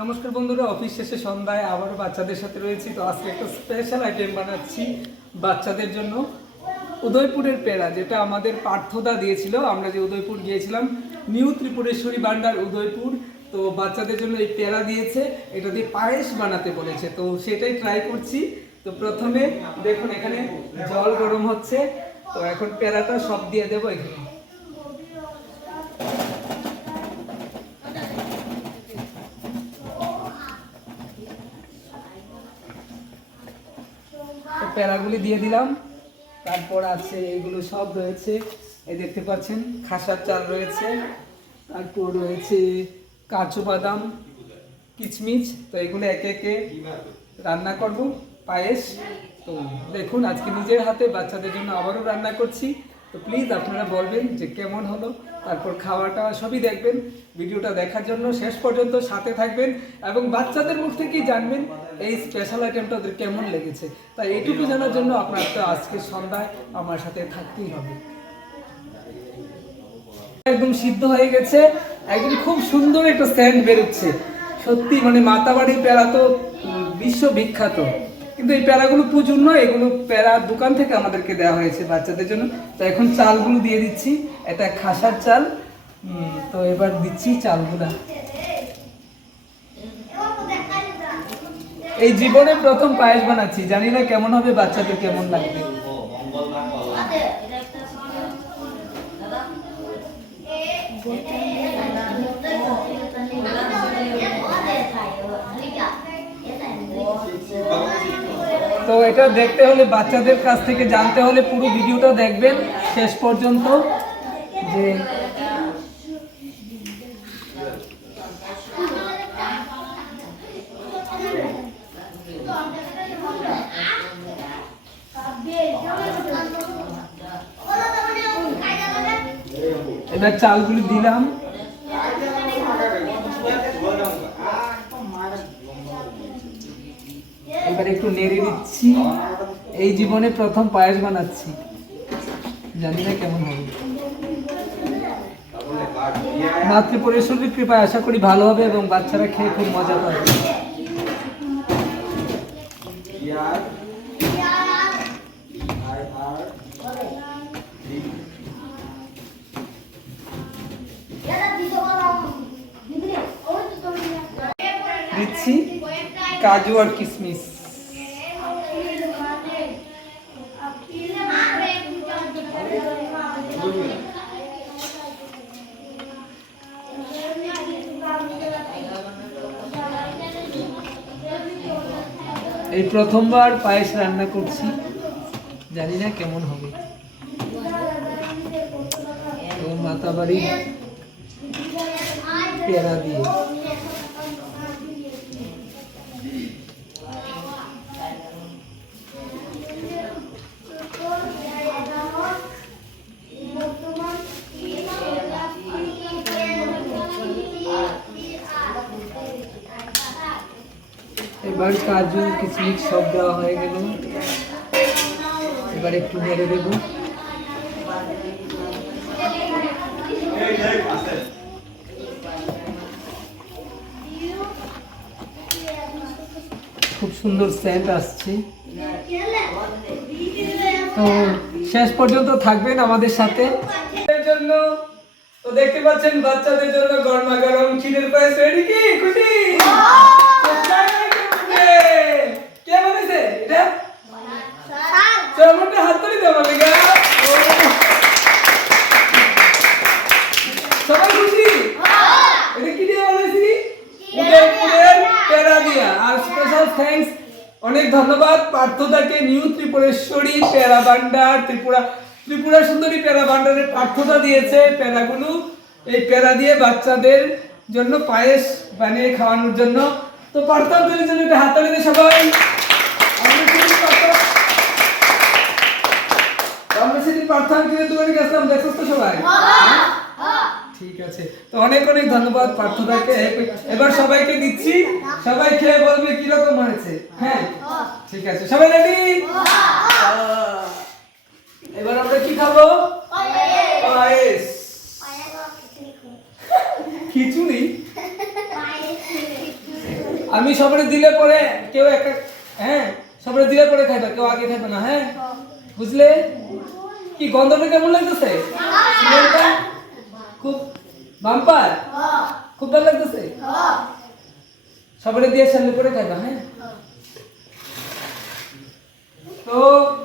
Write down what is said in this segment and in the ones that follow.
নমস্কার বন্ধুরা, অফিস শেষে সন্ধ্যায় আবারও বাচ্চাদের সাথে রয়েছি। তো আজকে একটা স্পেশাল আইটেম বানাচ্ছি বাচ্চাদের জন্য। উদয়পুরের পেড়া, যেটা আমাদের পার্থদা দিয়েছিল। আমরা যে উদয়পুর গিয়েছিলাম, নিউ ত্রিপুরেশ্বরী ভান্ডার উদয়পুর, তো বাচ্চাদের জন্য এই পেড়া দিয়েছে। এটা দিয়ে পায়েস বানাতে বলেছে, তো সেটাই ট্রাই করছি। তো প্রথমে দেখুন এখানে জল গরম হচ্ছে, তো এখন পেড়াটা সব দিয়ে দেবো এখানে। পেড়াগুলি দিয়ে দিলাম। তারপর আছে এগুলো সব রয়েছে, এই দেখতে পাচ্ছেন খাসার চাল রয়েছে, তারপর রয়েছে কাজু বাদাম, কিচমিচ। তো এগুলো একে একে রান্না করব পায়েস। তো দেখুন আজকে নিজের হাতে বাচ্চাদের জন্য আবারও রান্না করছি। তো প্লিজ আপনারা বলবেন যে কেমন হলো, তারপর খাওয়াটা সবই দেখবেন। ভিডিওটা দেখার জন্য শেষ পর্যন্ত সাথে থাকবেন এবং বাচ্চাদের মুখ থেকেই জানবেন এই স্পেশাল আইটেমটা ওদের কেমন লেগেছে। তাই এইটুকু জানার জন্য আপনার তো আজকে সন্ধ্যায় আমার সাথে থাকতেই হবে। একদম সিদ্ধ হয়ে গেছে, একদম খুব সুন্দর একটা সেন্ট বেরোচ্ছে। সত্যি মানে মাতাবাড়ি পেড়া তো বিশ্ব বিখ্যাত, কিন্তু এই পেড়াগুলো প্রচুর নয়, এগুলো পেড়া দোকান থেকে আমাদেরকে দেওয়া হয়েছে বাচ্চাদের জন্য। তো এখন চালগুলো দিয়ে দিচ্ছি, এটা খাসার চাল। তো এবার দিচ্ছি চালগুলা। এই জীবনে প্রথম পায়েস বানাচ্ছি, জানি না কেমন হবে, বাচ্চাদের কেমন লাগবে। তো এটা দেখতে হলে, বাচ্চাদের কাছ থেকে জানতে হলে পুরো ভিডিওটা দেখবেন শেষ পর্যন্ত। যে এবার চালগুলো দিলাম, এবার একটু নেড়ে দিচ্ছি। এই জীবনে প্রথম পায়েস বানাচ্ছি, জানি না কেমন হবে। মাতৃপরিশ্বরীর কৃপায় আশা করি ভালো হবে এবং বাচ্চারা খেয়ে খুব মজা পাবে। দিচ্ছি কাজু আর কিশমিশ। এই প্রথমবার পায়েস রান্না করছি, জানি না কেমন হবে। মাতাবাড়ি পেড়া দিয়ে এবার কাজু কিশমিশ সব দেওয়া হয়ে গেল, এবার একটু নেড়ে দেব। খুব সুন্দর সেন্ট আসছে। তো শেষ পর্যন্ত থাকবেন আমাদের সাথে। জন্য তো দেখতে পাচ্ছেন বাচ্চাদের জন্য গরমা গরম ক্ষীরের পায়েস রেডি। কি খুশি? কে বানাইছে এটা? চমৎকার, হাত তালি দাও আমাকে। সবাই খুশি? এটা কি দিয়ে বানাইছি? উদয়পুরের পেড়া দিয়া। আর স্পেশাল থ্যাঙ্কস, অনেক ধন্যবাদ পার্থদাকে, নিউ ত্রিপুরেশ্বরী পেড়া ভান্ডার, ত্রিপুরা সুন্দরী পেড়া ভান্ডারের পার্থদা দিয়েছে পেড়াগুলো। এই পেড়া দিয়ে বাচ্চাদের জন্য পায়েস বানিয়ে খাওয়ানোর জন্য। তো পার্থদের জন্য একটা হাততালি দিই সবাই। আমরা সেদিন পার্থদের দোকানে গেছিলাম, দেখছো তো সবাই? ঠিক আছে, তো অনেক অনেক ধন্যবাদ পার্থদাকে। এবার সবাইকে দিচ্ছি, সবাই খেয়ে বলবে কিরকম হয়েছে। হ্যাঁ ঠিক আছে, সবাই রেডি? এবার আমরা কি খাবো? পায়েস। খিচুড়ি? আমি সবারে দিলে পরে কেউ একটা, হ্যাঁ সবারে দিলে পরে খাইবা, কেউ আগে খাইবে না, হ্যাঁ বুঝলে? কি গন্ধটা কেমন লাগতেছে? স্মেলটা খুব বাম্পার, খুব ভালো লাগতেছে। সবারে দিয়ে সামনে পরে খাইবা, হ্যাঁ। তো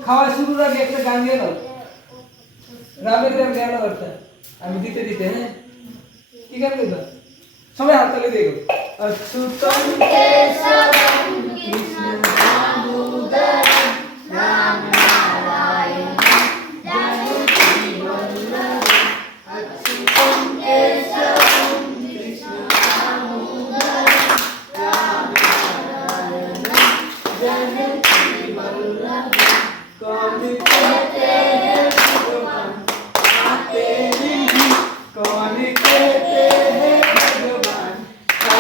খাওয়া শুরুর আগে একটা গান গেয়ে দাও, রামের গান গেয়ে দাও একটা, আমি দিতে দিতে, হ্যাঁ। কি গান গাইবা? সবাই হাত তালি দিয়ে গো। অচ্যুতম কেশবম কৃষ্ণ দামোদরম রাম নারায়ণ জানকী বল্লভম। অচ্যুতম কেশবম কৃষ্ণ দামোদরম রাম নারায়ণ জানকী বল্লভম। कौन कहते हैं भगवान आते नहीं, कौन कहते हैं भगवान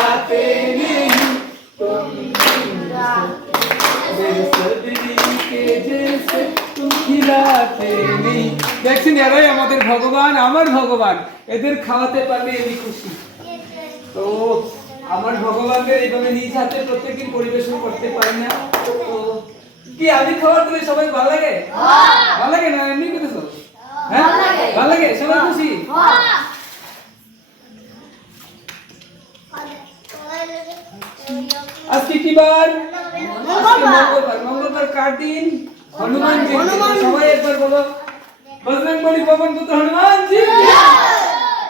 आते नहीं, तुम सदरी के जैसे तुम खिलाते नहीं। দেখছেন এরাই আমাদের ভগবান, আমার ভগবান, এদের খাওয়াতে পারলে আমি খুশি। তো আমার ভগবানদের এইভাবে নিজ হাতে প্রত্যেকদিন পরিবেশন করতে পারি না। তো কি আমি খাবার দিলে সবাই ভালো লাগে? ভালো লাগে না? এমনি করতেছো? হ্যাঁ ভালো লাগে, সবাই খুশি? আজকে কি বার? মঙ্গলবার। মঙ্গলবার কার দিন? হনুমান জয়ন্তী। সবাই একবার বলো, বজরং বলি পবন পুত্র হনুমান জি কি জয়,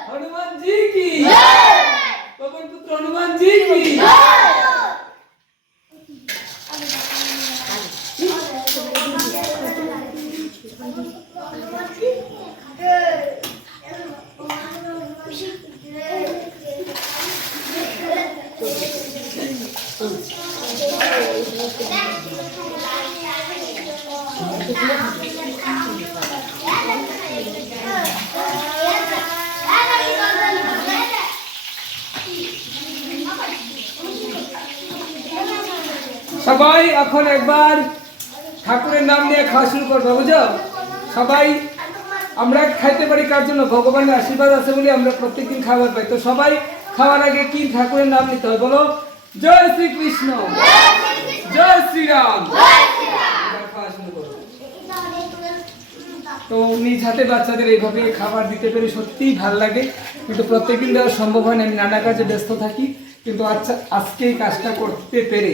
হনুমান জি কি জয়, পবন পুত্র হনুমান জি কি জয়। সবাই এখন একবার ঠাকুরের নাম নিয়ে খাওয়া শুরু করবো, বুঝো? সবাই আমরা খাইতে পারি কার জন্য? ভগবানের আশীর্বাদ আছে বলে আমরা প্রত্যেকদিন খাবার পাই। তো সবাই খাওয়ার আগে কি ঠাকুরের নাম নিতে হয় বলো? জয় শ্রীকৃষ্ণ, জয় শ্রীরাম। খাওয়া শুরু করবো। তো নিজ হাতে বাচ্চাদের এইভাবে খাবার দিতে পেরে সত্যিই ভালো লাগে, কিন্তু প্রত্যেকদিন দেওয়া সম্ভব হয় না, আমি নানা কাজে ব্যস্ত থাকি। কিন্তু আচ্ছা আজকে এই কাজটা করতে পেরে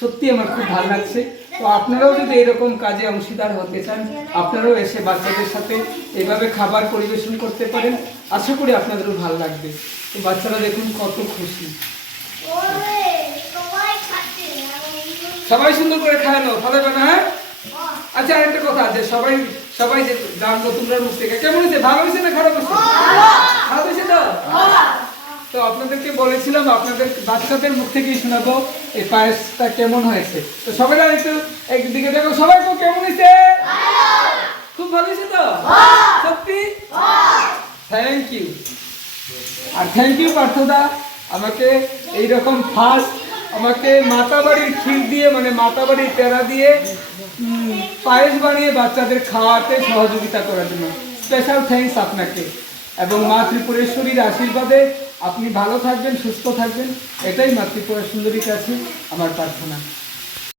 সত্যি আমার খুব ভালো লাগছে। তো আপনারাও যদি এরকম কাজে অংশীদার হতে চান, আপনারাও এসে বাচ্চাদের সাথে এইভাবে খাবার পরিবেশন করতে পারেন, আশা করি আপনাদেরও ভালো লাগবে। তো বাচ্চারা দেখুন কত খুশি, সবাই সুন্দর করে খায় না, ভালো হবে না? হ্যাঁ আচ্ছা আরেকটা কথা আছে, সবাই সবাই যে জানবো তোমরা মুখ থেকে কেমন হয়েছে, ভালো হয়েছে না খারাপ হয়েছে? খারাপ হয়েছে তো? তো আপনাদেরকে বলেছিলাম আপনাদের বাচ্চাদের মুখ থেকেই শোনাবো এই পায়েসটা কেমন হয়েছে। তো সবাই একটু একদিকে দেখো, সবাই তো কেমন হয়েছে? খুব ভালো হয়েছে তো? সত্যি? Thank you. আর থ্যাংক ইউ পার্থদা, আমাকে এইরকম ফার্স্ট আমাকে মাতাবাড়ির ক্ষীর দিয়ে, মানে মাতাবাড়ির পেড়া দিয়ে পায়েস বানিয়ে বাচ্চাদের খাওয়াতে সহযোগিতা করার জন্য স্পেশাল থ্যাঙ্কস আপনাকে। এবং মা ত্রিপুরেশ্বরীর আশীর্বাদে আপনি ভালো থাকবেন, সুস্থ থাকবেন, এটাই মা ত্রিপুরা সুন্দরীর কাছে আমার প্রার্থনা।